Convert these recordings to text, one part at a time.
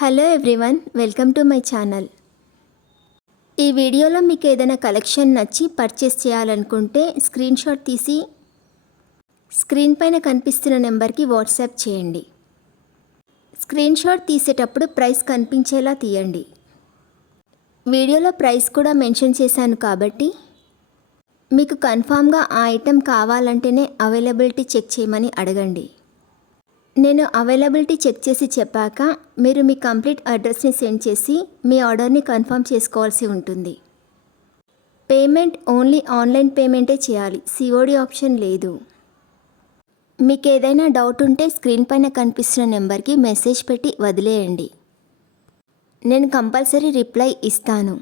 Hello everyone, welcome to my channel. ఈ వీడియోలో మీకు ఏదైనా కలెక్షన్ నచ్చి పర్చేస్ చేయాలనుకుంటే స్క్రీన్ షాట్ తీసి స్క్రీన్ పైన కనిపిస్తున్న నెంబర్కి వాట్సాప్ చేయండి. స్క్రీన్ షాట్ తీసేటప్పుడు ప్రైస్ కనిపించేలా తీయండి. వీడియోలో ప్రైస్ కూడా మెన్షన్ చేశాను కాబట్టి మీకు కన్ఫామ్గా ఆ ఐటెం కావాలంటేనే అవైలబిలిటీ చెక్ చేయమని అడగండి. నేను అవైలబిలిటీ చెక్ చేసి చెప్పాక మీరు మీ కంప్లీట్ అడ్రస్ని సెండ్ చేసి మీ ఆర్డర్ని కన్ఫర్మ్ చేసుకోవాల్సి ఉంటుంది. పేమెంట్ ఓన్లీ ఆన్లైన్ పేమెంటే చేయాలి, సిఓడి ఆప్షన్ లేదు. మీకు ఏదైనా డౌట్ ఉంటే స్క్రీన్ పైన కనిపిస్తున్న నెంబర్కి మెసేజ్ పెట్టి వదిలేయండి. నేను కంపల్సరీ రిప్లై ఇస్తాను.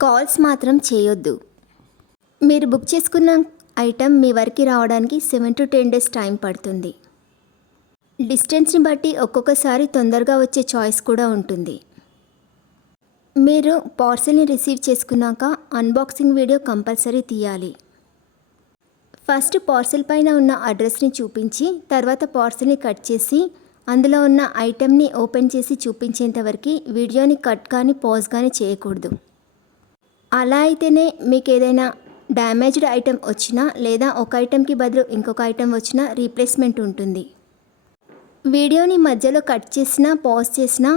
కాల్స్ మాత్రం చేయొద్దు. మీరు బుక్ చేసుకున్న ఐటెం మీ వరకు రావడానికి 7 to 10 days టైం పడుతుంది. డిస్టెన్స్ని బట్టి ఒక్కొక్కసారి తొందరగా వచ్చే చాయిస్ కూడా ఉంటుంది. మీరు పార్సిల్ని రిసీవ్ చేసుకున్నాక అన్బాక్సింగ్ వీడియో కంపల్సరీ తీయాలి. ఫస్ట్ పార్సిల్ పైన ఉన్న అడ్రస్ని చూపించి తర్వాత పార్సిల్ని కట్ చేసి అందులో ఉన్న ఐటెంని ఓపెన్ చేసి చూపించేంత వరకు వీడియోని కట్ కానీ పాజ్ కానీ చేయకూడదు. అలా అయితేనే మీకు ఏదైనా డ్యామేజ్డ్ ఐటెం వచ్చినా లేదా ఒక ఐటెంకి బదులు ఇంకొక ఐటెం వచ్చినా రీప్లేస్మెంట్ ఉంటుంది. వీడియోని మధ్యలో కట్ చేసినా పాజ్ చేసినా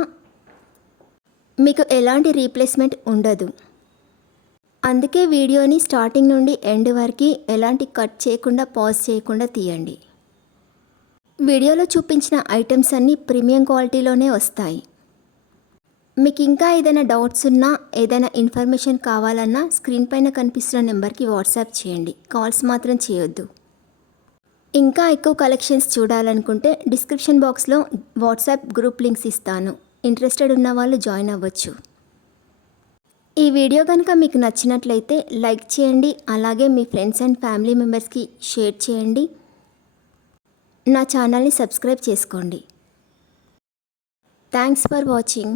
మీకు ఎలాంటి రీప్లేస్మెంట్ ఉండదు. అందుకే వీడియోని స్టార్టింగ్ నుండి ఎండ్ వరకు ఎలాంటి కట్ చేయకుండా పాజ్ చేయకుండా తీయండి. వీడియోలో చూపించిన ఐటమ్స్ అన్నీ ప్రీమియం క్వాలిటీలోనే వస్తాయి. మీకు ఇంకా ఏదైనా డౌట్స్ ఉన్నా ఏదైనా ఇన్ఫర్మేషన్ కావాలన్నా స్క్రీన్ పైన కనిపిస్తున్న నెంబర్కి వాట్సాప్ చేయండి. కాల్స్ మాత్రం చేయొద్దు. ఇంకా ఎక్కువ కలెక్షన్స్ చూడాలనుకుంటే డిస్క్రిప్షన్ బాక్స్లో వాట్సాప్ గ్రూప్ లింక్స్ ఇస్తాను. ఇంట్రెస్టెడ్ ఉన్న వాళ్ళు జాయిన్ అవ్వచ్చు. ఈ వీడియో కనుక మీకు నచ్చినట్లయితే లైక్ చేయండి. అలాగే మీ ఫ్రెండ్స్ అండ్ ఫ్యామిలీ మెంబర్స్కి షేర్ చేయండి. నా ఛానల్ని సబ్స్క్రైబ్ చేసుకోండి. Thanks for watching.